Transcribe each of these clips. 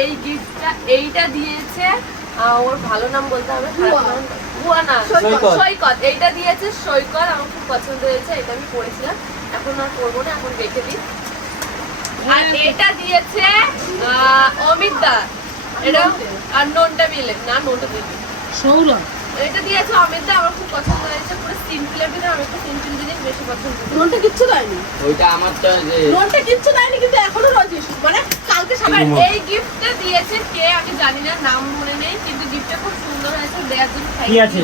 এই গিফটটা এইটা দিয়েছে ওর ভালো নাম বলতে হবে খারাপ না সৈকত। এইটা দিয়েছে সৈকত আমার খুব পছন্দ হয়েছে এটা আমি পড়েছিলাম। এখন আর পড়ব না এখন রেখে দিই আর এটা দিয়েছে অমিত দা। এটা আর নোনটা মিলে না নোনটা দিলে সৌরভ। এটা দিয়েছে অমিত দা আমার খুব পছন্দ হয়েছে পুরো সিম্পলের ভিতরে আমার একটু সিম্পল বেশি পছন্দ লোনটা কিচ্ছু দেয়নি। ওইটা আমার তো যে লোনটা কিচ্ছু দেয়নি কিন্তু এখনও রয়েছে মানে কালকে আর এই গিফটটা দিয়েছে কে আমি জানি না নাম মনে নেই কিন্তু গিফটটা খুব সুন্দর হয়েছে দেওয়ার জন্য thank কি আছে?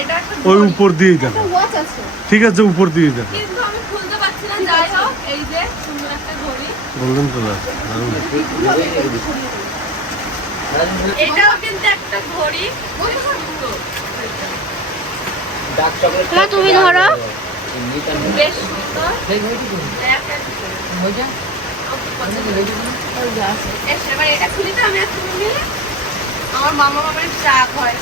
এটা ওই উপর দিয়ে দেন একটা ওয়াচ আছে। ঠিক আছে উপর দিয়ে দেন কিন্তু আমি খুলতে পারছি না যাই হোক এই যে সুন্দর একটা ঘড়ি। গোল্ডেন কালার এটাও কিন্তু একটা ঘড়ি বেশ সুন্দর। ডার্ক চকলেট না, তুমি ধরো। বেশ সুন্দর। এবার এটা খুলি তো আমি এখন আমার মামা মামার চাক হয়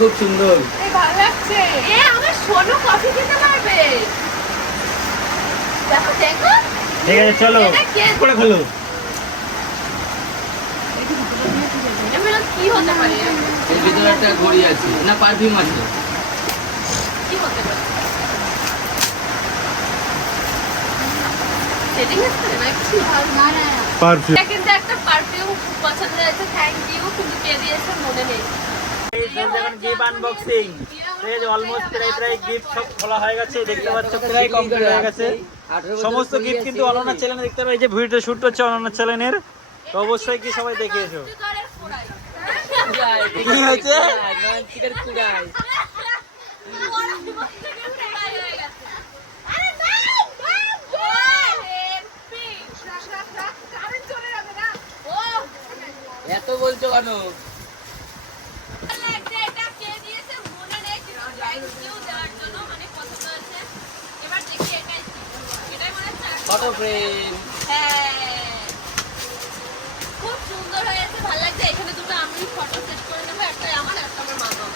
খুব সুন্দর। এই ভালো লাগছে। এ আমার সোনু কফি খেতে পারবে। দেখো দেখো। ঠিক আছে চলো। করে খোলো। কি হতে পারে? এর ভিতরে একটা ঘড়ি আছে। না পারফিউম আছে। কি হতে পারে? আছে না? কিছু না না পারফিউম কিন্তু একটা পারফিউম পছন্দ হয়েছে থ্যাংক ইউ কিন্তু কে দিয়েছে মনে নেই। চলছে এখন গিফট আনবক্সিং এই যে অলমোস্ট প্রায় প্রায় গিফট সব খোলা হয়ে গেছে দেখতে পাচ্ছ প্রায় কমপ্লিট হয়ে গেছে। সমস্ত গিফট কিন্তু অনন্যা চ্যানেলে দেখতে পাই এই যে ভিডিওটা শুট হচ্ছে অনন্যা চ্যানেলের। তো অবশ্যই কি সবাই দেখে এসো। কুকারের ফোড়াই। কি হয়েছে? চিকেন কুড়াই ফোড়াই ফটো ফ্রেম হ্যাঁ। খুব সুন্দর হয়েছে ভালো লাগছে। এখানে দুটো আমি ফটো সেট করে নেব একটা আমার একটা আমার মামা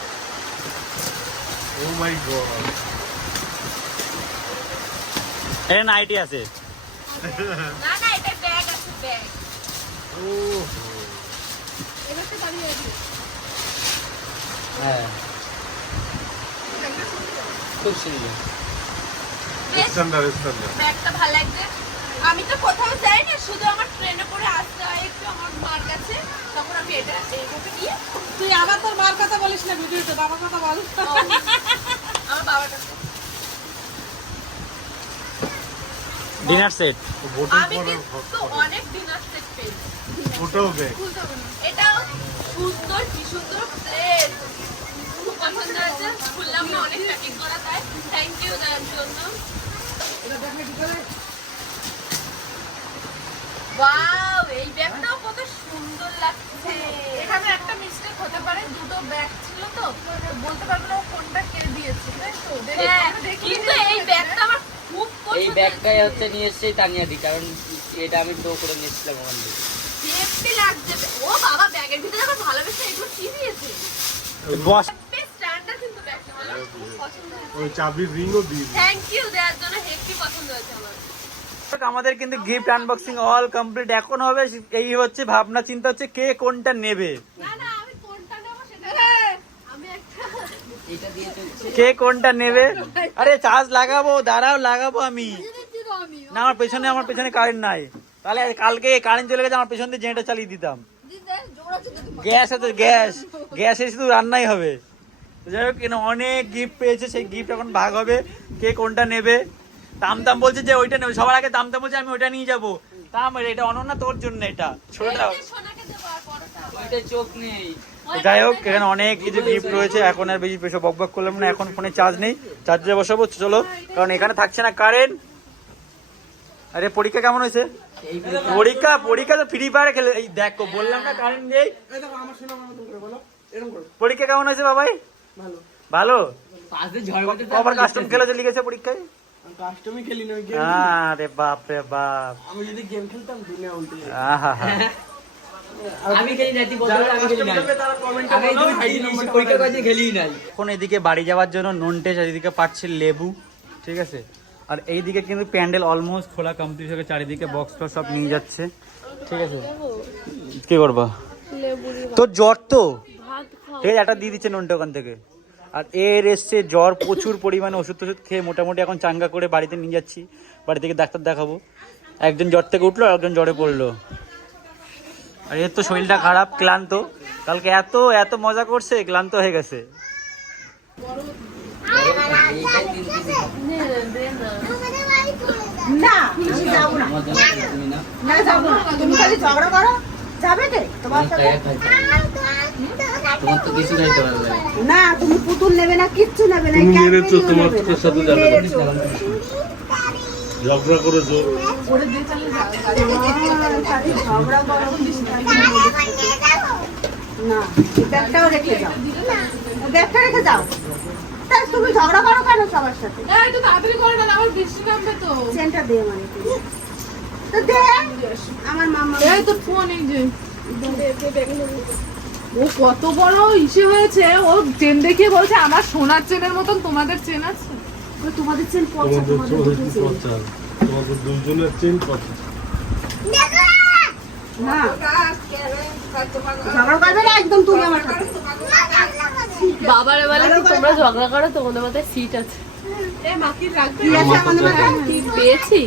ও মাই গড এর নাইটি আছে। না না এটা ব্যাগ আছে ব্যাগ ও দাঁড়িয়ে হ্যাঁ। খুব সুন্দর স্ট্যান্ডার্ড স্ট্যান্ডার্ড ব্যাগটা ভালো লাগছে। আমি তো কোথাও যাই না শুধু আমার ট্রেনে করে আসতে হয় একটু আমার মার কাছে। তখন আমি এটা এইভাবে নিয়ে তুই আবার তোর মার কথা বলিস না ভিডিওতে বাবার কথা বল আমার বাবার কাছে ডিনার সেট আমি কিন্তু অনেক ডিনার সেট পেয়েছি। ওটাও ব্যাগ এটাও সুন্দর কি সুন্দর প্লেট পছন্দ হয়েছে। খুললাম না অনেক প্যাকিং করা তাই। থ্যাংক ইউ দেওয়ার জন্য ওয়াও এই ব্যাগটাও কত সুন্দর লাগছে। এখানে একটা মিস্টেক হতে পারে। দুটো ব্যাগ ছিল তো। বলতে পারব না কোনটা কে দিয়েছে তাই তো? দেখি, হ্যাঁ। কিন্তু এই ব্যাগটা আমার খুব এই ব্যাগটাই হচ্ছে নিয়ে এসেছি তানিয়াদি কারণ এটা আমি তো করে নিয়ে এসেছিলাম ওখান থেকে। সেফটি লাগছে। ও বাবা ব্যাগের ভিতরে আমার ভালোবেসে এগুলো কি দিয়েছে? বস বেশ স্ট্যান্ডার্ড কিন্তু ব্যাগটা আমার খুব পছন্দ হয়েছে ওই চাবির রিংও দিয়ে থ্যাংক ইউ দেওয়ার জন্য হেভি পছন্দ হয়েছে আমার। আমাদের কিন্তু গিফট আনবক্সিং অল কমপ্লিট এখন হবে এই হচ্ছে ভাবনা চিন্তা হচ্ছে কে কোনটা নেবে। না না আমি কোনটা নেব সেটা আমি একটা এটা দিয়েছে হচ্ছে। কে কোনটা নেবে? আরে চার্জ লাগাবো দাঁড়াও লাগাবো আমি। না আমার পেছনে আমার পেছনে কারেন্ট নাই। তাহলে কালকে কারেন্ট চলে গেছে আমার পেছন দিয়ে জেনারেটর চালিয়ে দিতাম। গ্যাস আছে গ্যাস গ্যাস। এসে শুধু রান্নাই হবে। যাই হোক এখানে অনেক গিফট পেয়েছে সেই গিফট এখন ভাগ হবে কে কোনটা নেবে। তামতাম বলছে যে ওইটা নেবে। সবার আগে তামতাম বলছে আমি ওইটা নিয়ে যাব। তাম এটা অনন্যা তোর জন্য এটা। ছোটটা। এই যে সোনাকে দেবো আর বড়টা। ওইটা চোখ যাই হোক এখানে অনেক কিছু গিফট রয়েছে। এখন আর বেশি বক বক করলাম না। এখন ফোনে চার্জ নেই। চার্জে বসাবো চলো। কারণ এখানে থাকছে না কারেন্ট আরে পরীক্ষা কেমন হয়েছে? পরীক্ষা পরীক্ষা তো ফ্রি ফায়ার খেলে এই দেখো বললাম না কারেন্ট নেই। পরীক্ষা কেমন হয়েছে বাবাই? ভালো। কবার কাস্টম খেলেছে লিখেছে পরীক্ষায়? কাস্টমে খেলি না গেম আরে বাপ রে বাপ। আমি যদি গেম খেলতাম দুনিয়া উল্টে যেত। আমি খেলি না তুই আমি খেলি আমি পরীক্ষা কাজে খেলি এখন এদিকে বাড়ি যাওয়ার জন্য নন্টেজ আর এদিকে পাচ্ছি লেবু ঠিক আছে? আর এইদিকে কিন্তু প্যান্ডেল অলমোস্ট খোলা কমপ্লিট হয়ে গেছে, চারিদিকে বক্স ফক্স সব নিয়ে যাচ্ছে ঠিক আছে? কি করবা? তোর জ্বর তো? ঠিক আছে, একটা দিয়ে দিচ্ছে নন্টে ওখান থেকে। আর এর এসছে জ্বর প্রচুর পরিমাণে, ওষুধ টষুধ খেয়ে মোটামুটি এখন চাঙ্গা করে বাড়িতে নিয়ে যাচ্ছি। বাড়ি থেকে ডাক্তার দেখাবো। একজন জ্বর থেকে উঠল আর একজন জ্বরে পড়ল। আর এর তো শরীরটা খারাপ, ক্লান্ত। কালকে এত এত মজা করছে, ক্লান্ত হয়ে গেছে। না না। ঝগড়া করো। যাবে কে? তোমার তো কিছু খাইতে পারবে না। না তুমি পুতুল নেবে না কিচ্ছু নেবে না তুমি মেরেছো, তোমার সাথে যাবে। ঝগড়া করেছ ওরে দিয়ে চালিয়ে যাও আমার ঝগড়া করো না ব্যাগটাও রেখে যাও ব্যাগটা রেখে যাও তুমি ঝগড়া করো কেন সবার সাথে না একটু তাড়াতাড়ি করে না আবার বৃষ্টি নামবে তো চেনটা দে মানে তো দে আমার মামা এই তো ফোন এই যে ও কত বড় ইসে হয়েছে। ও চেন দেখিয়ে বলছে আমার সোনার চেনের মতন তোমাদের চেন আছে। তো তোমাদের চেন পচা তোমাদের দুটো চেন। তোমাদের দুজনের চেন পচা। না। ঝগড়া করবে একদম তুমি আমার সাথে। বলে তোমরা ঝগড়া করো তোমাদের মাথায় সিট আছে। পেয়েছি?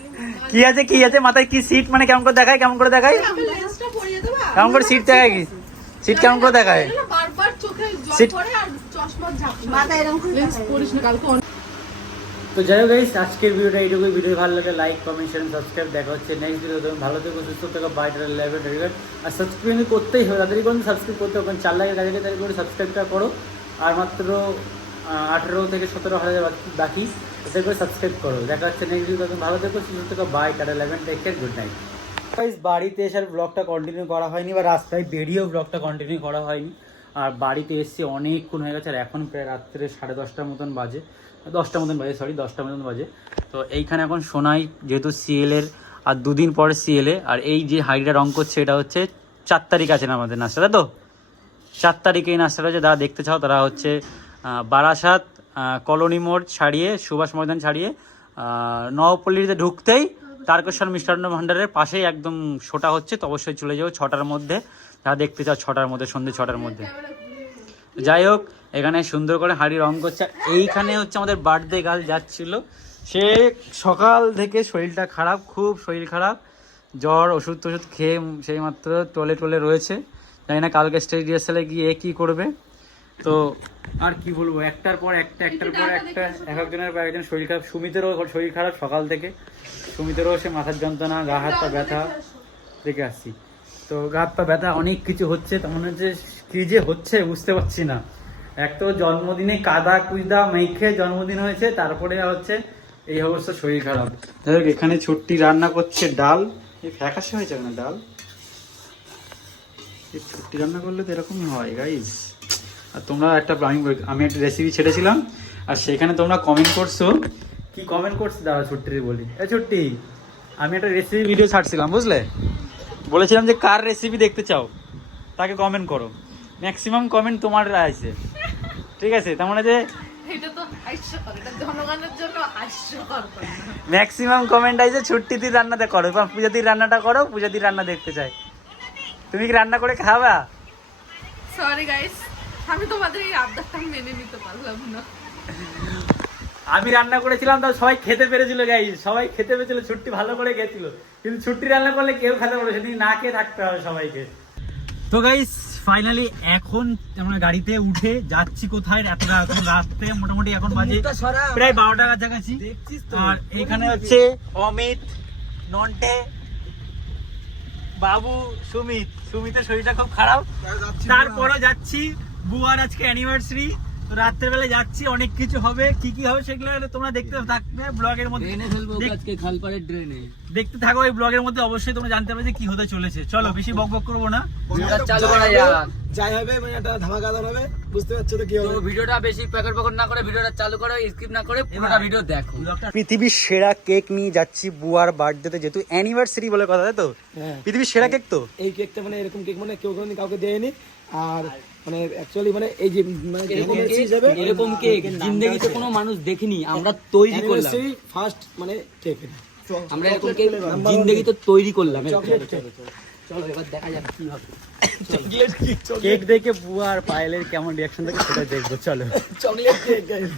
কি আছে কি আছে? মাথায় কি সিট মানে কেমন করে দেখায়? কেমন করে দেখায়? কেমন করে সিট দেখায় কি? সিট কেমন করে দেখায়? অনেক তো যাই হোক গাইস আজকের ভিডিওটা এইটুকুই। ভিডিও ভালো লাগে লাইক কমেন্ট শেয়ার সাবস্ক্রাইব দেখা হচ্ছে নেক্সট ভিডিও তুমি ভালো থেকো সুস্থ থেকো। বাইট লাইভ রেগুলার আর সাবস্ক্রাইব করতেই হবে। তাদেরই কোনো সাবস্ক্রাইব করতে হবে। চার লাখের কাছে তাদের করে সাবস্ক্রাইবটা করো। আর মাত্র আঠেরো থেকে সতেরো হাজার বাকি- বাকি করে সাবস্ক্রাইব করো। দেখা হচ্ছে নেক্সট ভিডিও ভালো থেকো, সুস্থ থেকো। Bye tata eleven take care good night guys বাড়িতে এসে আর ব্লগটা কন্টিনিউ করা হয়নি বা রাস্তায় বেরিয়েও ব্লগটা কন্টিনিউ করা হয়নি। আর বাড়িতে এসে অনেকক্ষণ হয়ে গেছে আর এখন প্রায় রাত্রে সাড়ে দশটার মতন বাজে। দশটার মতন বাজে সরি দশটা মতন বাজে। তো এইখানে এখন সোনাই, যেহেতু সিএলের আর দুদিন পরে সিএলে আর এই যে হাইটা রং করছে, এটা হচ্ছে চার তারিখ আছে না আমাদের তাই তো? চার তারিখে এই নাচটা হচ্ছে, যারা দেখতে চাও তারা হচ্ছে বারাসাত কলোনি মোড় ছাড়িয়ে, সুভাষ ময়দান ছাড়িয়ে নবপল্লীতে ঢুকতেই তারকেশ্বর মিষ্টান্ন ভাণ্ডারের পাশেই একদম শোটা হচ্ছে, তো অবশ্যই চলে যাও ছটার মধ্যে। যারা দেখতে চাও ছটার মধ্যে সন্ধ্যে ছটার মধ্যে। যাই হোক, এখানে সুন্দর করে হাড়ি রং করছে। এইখানে হচ্ছে আমাদের বার্থডে গার্ল যাচ্ছিল। সে সকাল থেকে শরীরটা খারাপ, খুব শরীর খারাপ। জ্বর, ওষুধ টষুধ খেয়ে সেই মাত্র টলে টলে রয়েছে। জানি না কালকে স্টেজ রিহার্সালে গিয়ে কী করবে। তো আর কি বলব, একটার পর একটা, একটার পর একটা এক একজনের পর একজন, শরীর খারাপ, সুমিতেরও শরীর খারাপ সকাল থেকে। সুমিতেরও সে মাথার যন্ত্রণা, গা হাত পা ব্যথা দেখে আসছি। তো গা হাত পা ব্যথা অনেক কিছু হচ্ছে তেমন হচ্ছে কি যে হচ্ছে বুঝতে পারছি না। এক তো জন্মদিনে কাদা কুইদা মেখে জন্মদিন হয়েছে, তারপরে হচ্ছে এই অবস্থা শরীর খারাপ। যাই হোক, এখানে ছুট্টি রান্না করছে ডাল। এই ফ্যাকাশে হয়েছে না ডাল? ছুট্টি রান্না করলে তো এরকমই হয় গাইজ আর তোমরা একটা আমি আমি একটা রেসিপি ছেড়েছিলাম আর সেখানে তোমরা কমেন্ট করছ। কি কমেন্ট করছ? দাঁড়া ছুট্টি বলি। এ ছুট্টি আমি একটা রেসিপি ভিডিও ছাড়ছিলাম বুঝলে? বলেছিলাম যে কার রেসিপি দেখতে চাও তাকে কমেন্ট করো। ম্যাক্সিমাম কমেন্ট তোমার আছে। ঠিক আছে? তার মানে যে। ম্যাক্সিমাম কমেন্ট আছে ছুট্টি দিন রান্নাতে করো। বা পূজাদির রান্নাটা করো পূজাদির রান্না দেখতে চাই। তুমি কি রান্না করে খাবা? সরি গাইস আমি তোমাদের এই আবদারটা মেনে নিতে পারলাম না। আমি রান্না করেছিলাম তাও সবাই খেতে পেরেছিল গাই সবাই খেতে পেরেছিল ছুট্টি ভালো করে গেছিল। কিন্তু ছুট্টি রান্না করলে কেউ খেতে পারবে সেদিন না খেয়ে থাকতে হবে সবাইকে। তো গাইস ফাইনালি এখন আমরা গাড়িতে উঠে যাচ্ছি কোথায়? এত এখন রাত্রে মোটামুটি এখন বাজে প্রায় বারোটা কাছাকাছি। আর এখানে হচ্ছে অমিত নন্টে বাবু সুমিত। সুমিতের শরীরটা খুব খারাপ। তারপরে যাচ্ছি। বুয়ার আজকে অ্যানিভার্সারি তো রাত্রের বেলায় যাচ্ছি অনেক কিছু হবে কি কি হবে সেগুলো তোমরা দেখতে থাকবে ব্লগের মধ্যে। আজকে খালপাড়ের ড্রেনে দেখতে থাকো এই ব্লগের মধ্যে অবশ্যই তোমরা জানতে পারবে যে কি হতে চলেছে। চলো বেশি বক বক করব না। চালু করা যাক। যাই হবে মানে একটা ধামাকা হবে। বুঝতে পারছ তো কি হবে? ভিডিওটা বেশি প্যাকেট প্যাকেট না করে ভিডিওটা চালু করো স্কিপ না করে পুরোটা ভিডিও দেখো। পৃথিবীর সেরা কেক নিয়ে যাচ্ছি বুয়ার বার্থডেতে যেহেতু অ্যানিভার্সারি বলে কথা তাই তো? হ্যাঁ। পৃথিবীর সেরা কেক তো? এই কেকটা মানে এরকম কেক মানে কেউ কোনোদিন কাউকে দেয়নি। আর মানে অ্যাকচুয়ালি মানে এই যে মানে এরকম কেক হিসেবে এরকম কেক জিন্দগিতে কোনো মানুষ দেখিনি আমরা তৈরি করলাম। ফার্স্ট মানে কেক আমরা এরকম কেক জিন্দগিতে তৈরি করলাম চকলেট কেক চলো এবার দেখা যাক কি হবে। চকলেট কেক কেক দেখে বুয়া আর পায়েলের কেমন রিয়াকশন থাকে সেটা দেখব চলো। Chocolate cake guys।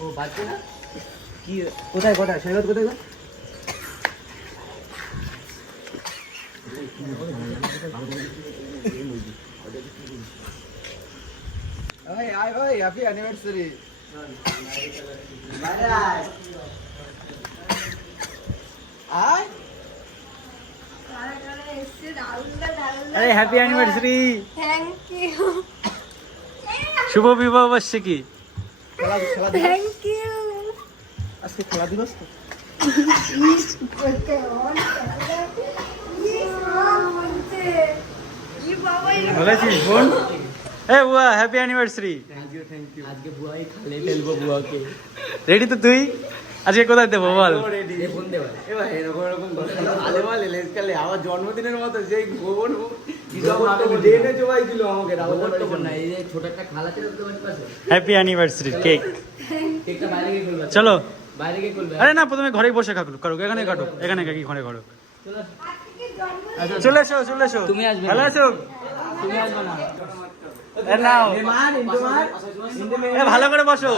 ও বাচ্চা না? কি কোথায় কোথায়? সৈকত কোথায় গো? ওই আয় ভাই হ্যাপি অ্যানিভার্সারি আয় আরে হ্যাপি অ্যানিভার্সারি থ্যাংক ইউ শুভ বিবাহ বার্ষিকী। থ্যাংক ইউ আজকে খেলা দিবস তো? বলেছিস বোন? এ বুয়া হ্যাপি অ্যানিভার্সারি আজকে বুয়াই খালে ফেলব বুয়াকে। রেডি তো তুই? আজকে কোথায় দেবো বল? ফোন দেবা এরকম এরকম লেসকালে আমার জন্মদিনের মতো সেই গোবর হ্যাপি অ্যানিভার্সারি কেক চলো। আরে না প্রথমে ঘরেই বসে খাকুক কারুক এখানে কাটুক এখানে কাকি ঘরে কাটুক। চলে এসো চলে এসো। তুমি আসবে ভালো আছো? তুমি আসবে না। নাও। ভালো করে বসো।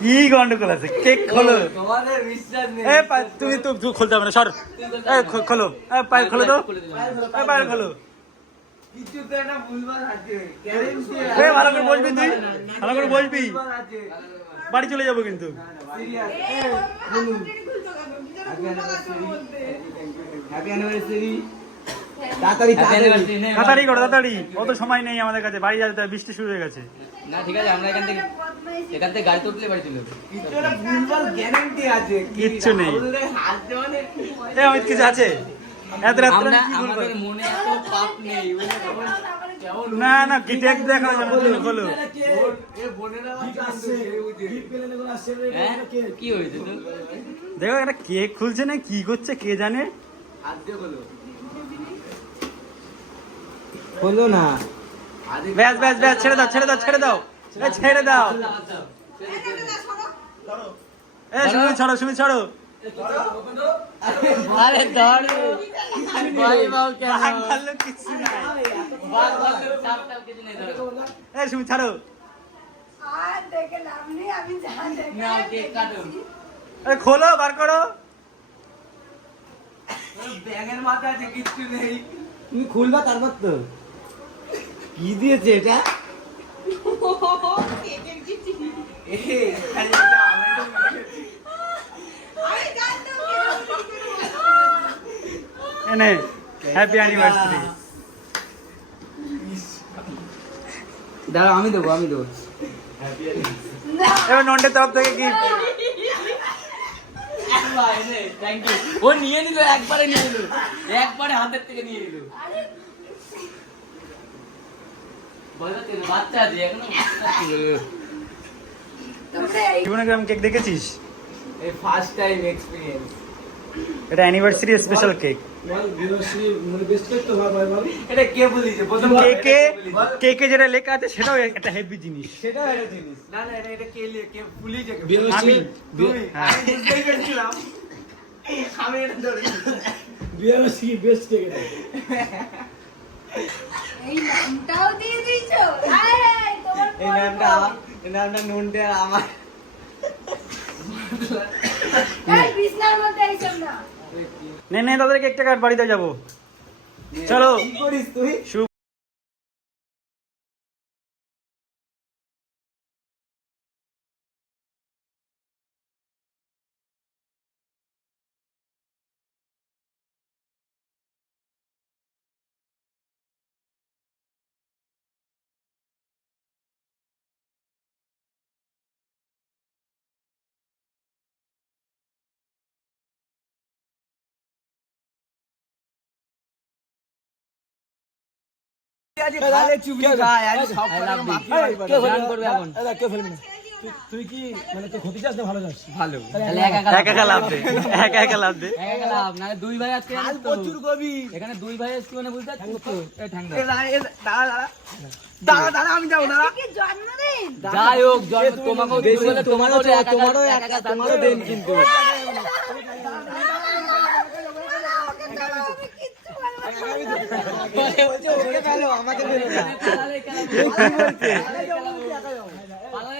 কি গন্ডগোল আছে? কেক খোলো। তুমি তো খুলতে হবে না সর। খোলো। পায়ে খোলো তো। পায়ে খোলো। ভালো করে বসবি তুই। ভালো করে বসবি। বাড়ি চলে যাব কিন্তু। হ্যাপি অ্যানিভার্সারি তাড়াতাড়ি করো তাড়াতাড়ি। অত সময় নেই আমাদের কাছে বাড়ি যেতে হবে, বৃষ্টি শুরু হয়ে গেছে। না ঠিক আছে আমরা এখান থেকে এখান থেকে গাড়ি তুললে বাড়ি চলে গ্যারান্টি আছে। কিচ্ছু নেই। মানে এ অমিত কিছু আছে? এত রাত্রে? আমাদের মনে এত পাপ নেই? না না কি দেখ কোনো আসছে হ্যাঁ কি হয়েছে তো দেখো একটা কেক খুলছে না কি করছে কে জানে? বলো হলো না। ব্যাস ব্যাস ব্যাস ছেড়ে দাও ছেড়ে দাও ছেড়ে দাও। ছেড়ে দাও। এ সুমি ছড়ো সুমি ছড়ো আরে ধর। ভাই বাবু কেন? ভালো কিছু নাই। এ সুমি ছাড়ো। আর দেখে লাভ নেই আমি যা না কেক কাটো। আরে খোলো বার করো। ব্যাঙের মাথা আছে কিচ্ছু নেই। তুমি খুলবা তারপর তো। কি দিয়েছে এটা? হ্যাপি অ্যানিভার্সারি দাঁড়াও আমি দেবো আমি দেবো। এবার নন্ডের তরফ থেকে গিফট থ্যাংক ইউ ও নিয়ে নিল একবারে নিয়ে নিল। একবারে হাতের থেকে নিয়ে নিল। জীবনে গ্রাম কেক দেখেছিস? এই ফার্স্ট টাইম এক্সপেরিয়েন্স এটা অ্যানিভার্সারি স্পেশাল কেক এটা কে বলিছে প্রথম যেটা লেখা আছে সেটাও একটা হেভি জিনিস। সেটা একটা জিনিস। না না এটা এটা কে আমি হ্যাঁ। আমি বুঝতেই পেরেছিলাম। আমি এটা ধরে বিয়ারসি বেস্ট কেক এই নামটাও দিয়ে দিয়েছ? আয় তোমার এই নামটা আমার এই নামটা নুনটে আমার। এই বিছনার মধ্যে এইসব না। নে নে তাদেরকে একটা কাঠ বাড়িতে যাব। চলো। কি করিস তুই? তুই কি মানে তুই ক্ষতি চাস না ভালো চাস? ভালো। একা একা একা লাভ দে। একা একা লাভ দে। একা একা লাভ নাহলে দুই ভাই আজকে কাল জানিস তো? প্রচুর কবি এখানে দুই ভাই আজকে মানে বুঝতে পারছিস? তো এই ঠান্ডা দাঁড়া, দাঁড়া দাঁড়া। দাঁড়া দাঁড়া আমি যাব দাঁড়া। জন্মদিন? যাই হোক জন্ম তোমাকেও তোমারও তোমারও করতে কিন্তু বলছে ওকে ফেলো আমাকে ফেলো না পালালে খেলা এ কি বলছে পালালে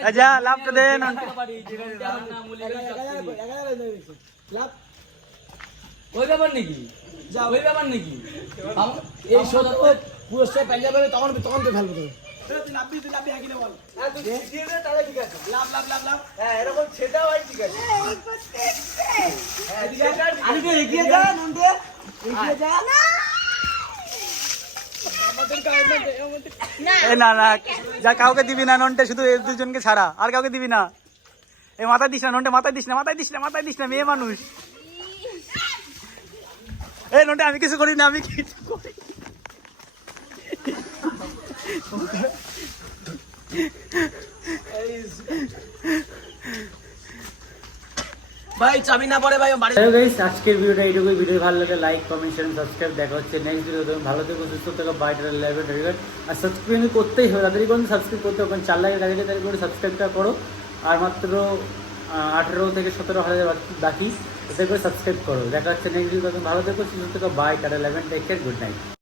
আচ্ছা লাভ তো দেন। পারি, ওই ব্যাপার নাকি? ওই ব্যাপার নাকি? এই সত্য পুরস্কার পাই যাবে তখন তখন তো ফেলব তোকে। হ্যাঁ, তুই দে, তাহলে ঠিক আছে। লাভ, লাভ, লাভ, লাভ। হ্যাঁ, এরকম ছেটাও ঠিক আছে। হ্যাঁ, আমি তো এগিয়ে যা, নন্দে। এগিয়ে যা। না না, যা কাউকে দিবি না, নন্টে, শুধু এই দুজনকে ছাড়া। আর কাউকে দিবি না। এ, মাথায় দিস না, নন্টে, মাথায় দিস না, মাথায় দিস না, মাথায় দিস না, মেয়ে মানুষ। এ, নন্টে, আমি কিছু করি না, আমি কিছু করি ভাই, চাবি না পড়ে ভাই বাড়ি হ্যালো গাইস আজকের ভিডিওটা এইটুকুই। ভিডিও ভালো লাগে লাইক কমেন্ট শেয়ার সাবস্ক্রাইব দেখা হচ্ছে নেক্সট ভিডিও তুমি ভালো থেকো, সুস্থ থেকো বাইটার লেভেল রেগুলার আর সাবস্ক্রাইব করতেই হবে, তাড়াতাড়ি করে সাবস্ক্রাইব করতে হবে। চার লাখের কাছে তাড়াতাড়ি করে সাবস্ক্রাইবটা করো। আর মাত্র আঠেরো থেকে সতেরো হাজার বাকি- এতে করে সাবস্ক্রাইব করো। দেখা হচ্ছে নেক্সট ভিডিও তুমি ভালো থেকো, সুস্থ থেকো bye tata eleven take care good night